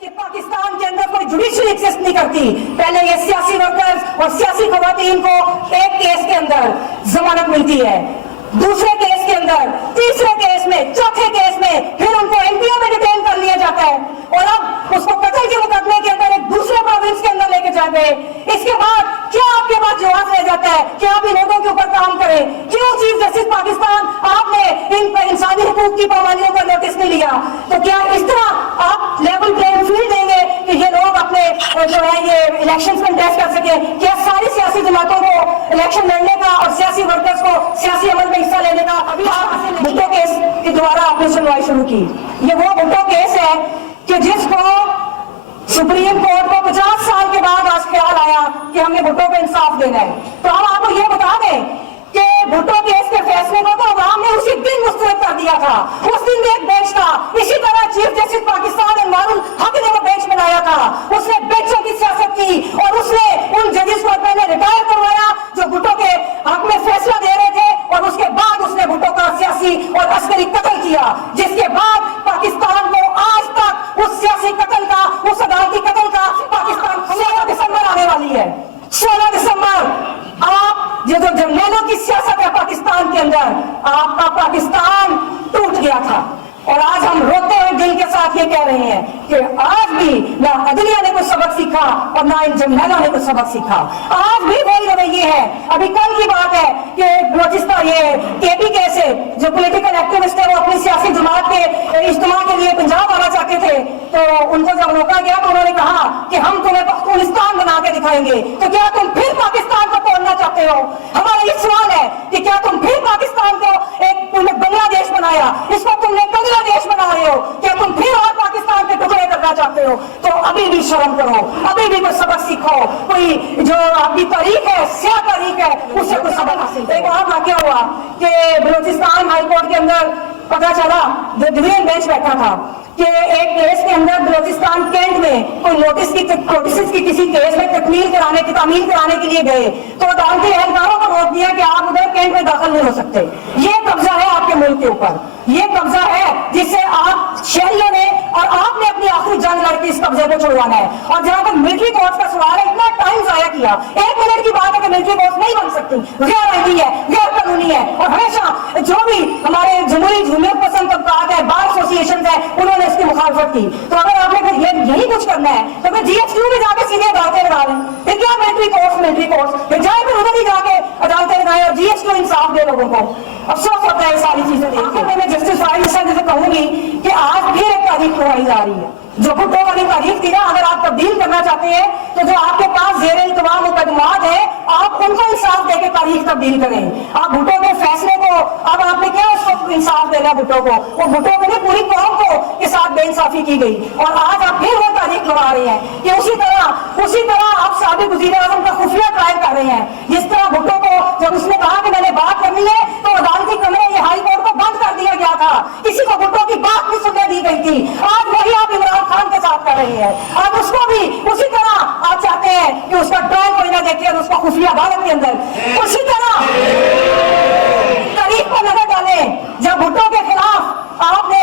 कि पाकिस्तान के अंदर कोई जुडिशरी एग्जिस्ट नहीं करती। पहले ये सियासी वर्कर्स और सियासी खवातीन को एक केस के अंदर जमानत मिलती है, दूसरे केस के अंदर, तीसरे केस में, चौथे केस में फिर उनको एमपीओ में डिटेन कर लिया जाता है और अब उसको कत्ल के मुकदमे के अंदर एक दूसरे प्रोविंस के अंदर लेके जाते हैं। इसके बाद क्या आपके पास जवाब रह जाता है कि आप इन लोगों के ऊपर काम करें? क्यों चीफ जस्टिस पाकिस्तान आपने इन इंसानी हुकूक की पाबंदियों का नोटिस नहीं लिया? तो क्या इस तरह आप लेवल प्लेइंग फील्ड देंगे कि ये लोग अपने जो है ये इलेक्शन कंटेस्ट कर सके? क्या सारी सियासी जमातों को इलेक्शन लड़ने का और सियासी वर्कर्स को सियासी अमल में हिस्सा लेने का? अभी आप भुट्टो केस के द्वारा आपने सुनवाई शुरू की। ये वो भुट्टो केस है कि जिसको सुप्रीम कोर्ट को 50 साल के बाद आज ख्याल आया कि हमने भुट्टो को इंसाफ देना है। तो हम आपको ये बता दें कि भुट्टो केस के फैसले को तो अवाम ने उसी दिन मुस्तरद कर दिया था। उस दिन भी एक बेंच था, इसी तरह चीफ जस्टिस पाकिस्तान इमरानुल हक ने वो बेंच बनाया था। उसने बेंचों की सियासत की और उसने उन जजेस को पहले रिटायर करवाया जो भुट्टो के हक में फैसला दे रहे थे और उसके बाद उसने भुट्टो का सियासी और अस्करी कत्ल किया, जिसके बाद पाकिस्तान को आज तक उस सियासी कत्ल का, उस अदालती कत्ल का पाकिस्तान 16 दिसंबर आने वाली है। 16 दिसंबर आप ये जो जर्नलों की सियासत है पाकिस्तान के अंदर, आपका पाकिस्तान टूट गया था और आज हम रोते हुए दिल के साथ ये कह रहे हैं कि आज भी ना अदलिया ने कुछ सबक सीखा और ना इन जर्नलों ने कुछ सबक सीखा। आज भी वही रवैये है। अभी कल की बात है कि बलोचिस्तान ये केपी कैसे जो पॉलिटिकल एक्टिविस्ट है वो अपनी सियासी जमात के इज्तिमा के लिए पंजाब आना चाहते थे, तो उनको जब रोका गया तो उन्होंने कहा कि हम तुम्हें पाकिस्तान बना के दिखाएंगे। तो क्या तुम फिर पाकिस्तान को तोड़ना चाहते हो? हमारा ये सवाल है कि क्या तुम फिर पाकिस्तान को एक तुमने बांग्लादेश बनाया, इसको तुमने बांग्लादेश बना रहे हो? क्या तुम फिर और पाकिस्तान के टुकड़े करना चाहते हो? तो अभी भी शर्म करो, अभी भी कुछ सबक सीखो। कोई जो आपकी तारीख है, स्याह तारीख है, उससे कुछ सबक हासिल। एक और वाकया हुआ कि बलोचिस्तान हाई कोर्ट के अंदर पता चला, जो डिवीजन बेंच बैठा था कि एक केस के अंदर बलोचिस्तान कैंट में कोई नोटिस की किसी केस में तामील कराने के लिए गए तो अदालती एहलकारों को रोक दिया कि आप उधर कैंट में दाखिल नहीं हो सकते। ये कब्जा है आपके मुल्क के ऊपर, ये कब्जा है जिससे आप शहरियों ने और आपने अपनी आखिरी जंग लड़के इस कब्जे को छुड़वाना है। और जहां तक मिलिट्री कोर्ट का सवाल है, इतना टाइम जाया किया। 1 मिनट की बात है कि मिलिट्री कोर्ट नहीं बन सकती, गैर आईनी है, गैर कानूनी है। और हमेशा जो भी हमारे जमहूरी जमहूरियत पसंद तबकात है, बार एसोसिएशन है, उन्होंने इसकी मुखालफत की। तो अगर आपने फिर यही कुछ करना है तो फिर जीएचक्यू में जाके सीधे अदालतें लगा लें। फिर क्या मिलिट्री कोर्ट फिर जाए, फिर उधर ही जाके अदालतें लगाए और जीएचक्यू इंसाफ दे लोगों को। अफसोस होता है सारी चीजें देख के। मैं जस्टिस फारिस से कहूंगी कि आज फिर एक तारीख करवाई जा रही है जो भुट्टो वाली तारीख थी ना। अगर आप तब्दील करना चाहते हैं तो जो आपके पास जेर इल्तवाम मुकदमात है आप उनको इंसाफ देके तारीख तब्दील करें। आप भुट्टो के फैसले को अब आपने क्या उसको इंसाफ देना भुट्टो को, और भुट्टो को नहीं पूरी कौम को के साथ बेइंसाफी की गई और आज आप फिर वो तारीख लगा रहे हैं कि उसी तरह आप साबिक वज़ीर आज़म का खुफिया ट्रायल कर रहे हैं। जिस तरह भुट्टो को जब उसने कहा कि मैंने बात करनी है तो अदालती कमरे ये हाई कोर्ट को बंद कर दिया गया था, किसी को भुट्टो की बात नहीं सुनने दी गई थी। आज वही आप इमरान खान के साथ कर रहे हैं। आप उसको भी उसी तरह आप चाहते हैं कि उसका ट्रायल कोई ना देखे और उसको खुफिया अदालत के अंदर उसी तरह तारीख पर नजर डालें। जब भुट्टो के खिलाफ आपने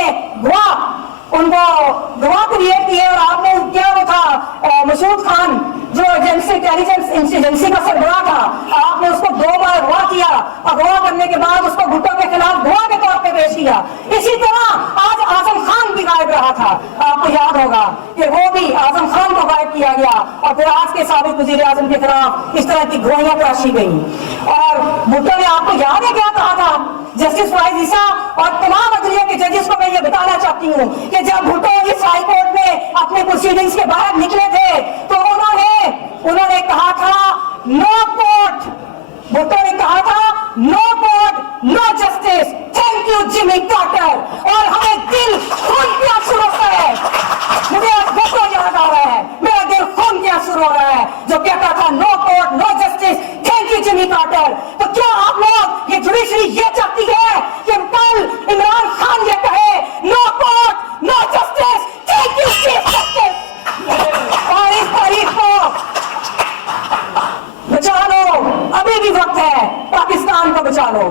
गवाह क्रिएट किए और आपने क्या वो था मसूद खान जो इंटेलिजेंस एजेंसी का सरबराह था, आपने उसको 2 बार अगवा किया। अगवा करने के बाद उसको भुट्टो के खिलाफ गवाह के तौर पे पेश किया। इसी तरह आज आजम खान भी गायब रहा था। आपको याद होगा कि वो भी आजम खान को गायब किया गया और फिर आज के साबिक वज़ीर आज़म के खिलाफ इस तरह की गवाहियां तराशी गई। और भुट्टो ने आपको याद है क्या कहा था? जस्टिस फारिस ईसा और तमाम अदलिया के जजेस को मैं ये बताना चाहती हूँ कि जब भुट्टो इस हाई कोर्ट में अपने प्रोसीडिंग्स के बाहर निकले थे तो उन्होंने कहा था नो कोर्ट। भुट्टो ने कहा था no court no justice, thank you Jimmy Carter. और हमें दिल खून के आंसू होता है, मुझे आज भुट्टो याद आ रहा है, मेरा दिल खून के आंसू रो रहा है जो कहता था no court no justice, thank you Jimmy Carter. तो क्या आप लोग ये जुडिशरी ये चाहती है कि कल इमरान खान ये कहे no court no justice, thank you chief justice? और इस तारीख को बचा लो, अभी भी वक्त है, पाकिस्तान को बचा लो।